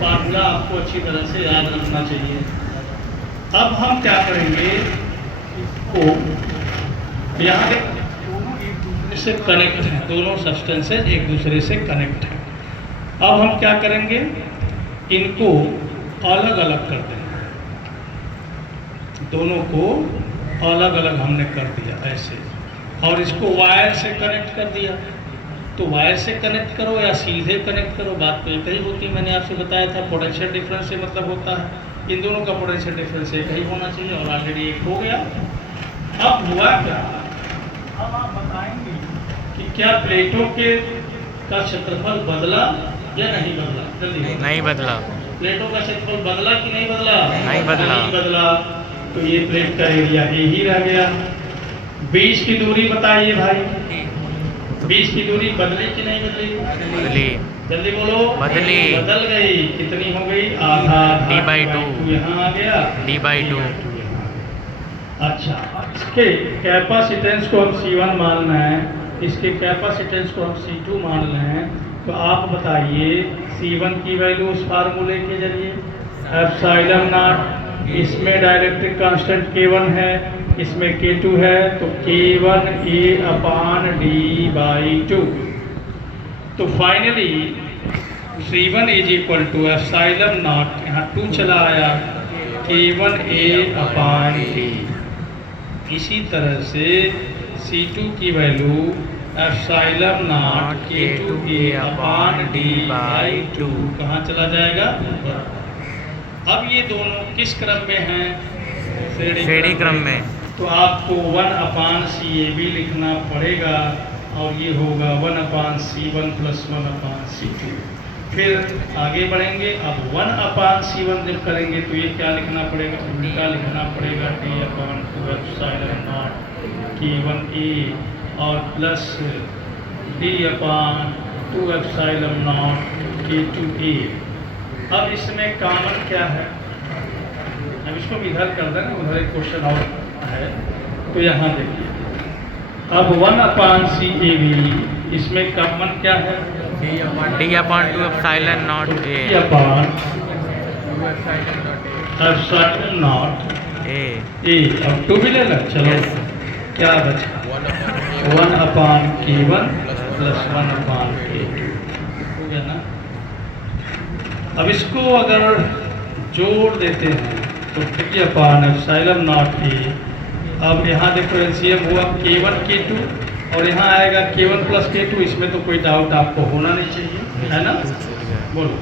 Formula आपको अच्छी तरह से याद रखना चाहिए। अब हम क्या करेंगे, इसको यहाँ दोनों एक दूसरे से कनेक्ट हैं, दोनों सब्सटेंसेज एक दूसरे से कनेक्ट हैं। अब हम क्या करेंगे, इनको अलग अलग कर देंगे, दोनों को अलग अलग हमने कर दिया ऐसे, और इसको वायर से कनेक्ट कर दिया। तो वायर से कनेक्ट करो या सीधे कनेक्ट करो, बात तो एक ही होती है। मैंने आपसे बताया था पोटेंशियल डिफरेंस से मतलब होता है इन दोनों का पोटेंशियल डिफरेंस एक ही होना चाहिए, और ऑलरेडी एक हो गया। अब हुआ क्या, अब आप बताएंगे कि क्या प्लेटों के का क्षेत्रफल बदला या नहीं बदला। जल्दी नहीं बदला। प्लेटों का क्षेत्रफल बदला कि नहीं बदला। नहीं बदला। नहीं बदला, तो ये प्लेट का एरिया ए ही रह गया। बीच की दूरी बताइए भाई, बीच की दूरी बदली कि नहीं बदली। बदली। जल्दी बोलो। बदली। बदल गई, कितनी हो गई, आधा। d/2 यहाँ आ गया, d/2। अच्छा, इसके कैपेसिटेंस को हम C1 मान रहे हैं, इसके कैपेसिटेंस को हम C2 मान रहे हैं। तो आप बताइए C1 की वैल्यू उस फार्मूले के जरिए एप्सिलॉन नॉट, इसमें डाइलेक्ट्रिक कांस्टेंट K1 है, इसमें K2 है, तो K1 A/d/2। तो finally C1 is equal to epsilon nought, यहाँ 2 चला आया, K1 A/d। इसी तरह से C2 की value epsilon not K2 A/d/2 कहाँ चला जाएगा। अब ये दोनों किस क्रम में हैं, श्रेणी क्रम में। तो आपको 1/CAB लिखना पड़ेगा, और ये होगा 1/C1 + 1/C2। फिर आगे बढ़ेंगे, अब 1/C1 जब करेंगे तो ये क्या लिखना पड़ेगा, उल्टा लिखना पड़ेगा, d/2 epsilon not K1 A और plus d/2 epsilon not K2 A। अब इसमें कॉमन क्या है, अब इसको भी इधर कर देना, उधर एक क्वेश्चन और है। तो यहाँ देखिए, अब 1/CAB, इसमें कॉमन क्या है, d/2 epsilon not A। Epsilon not A, अब 2 भी ले लो। चलो क्या बचा, 1/K1 + 1/K2 हो गया ना। अब इसको अगर जोड़ देते हैं तो d/एप्सिलॉन नॉट A। अब यहाँ देखो एलसीएम हुआ K1 K2, और यहाँ आएगा K1 + K2। इसमें तो कोई डाउट आपको होना नहीं चाहिए, है ना। बोलो।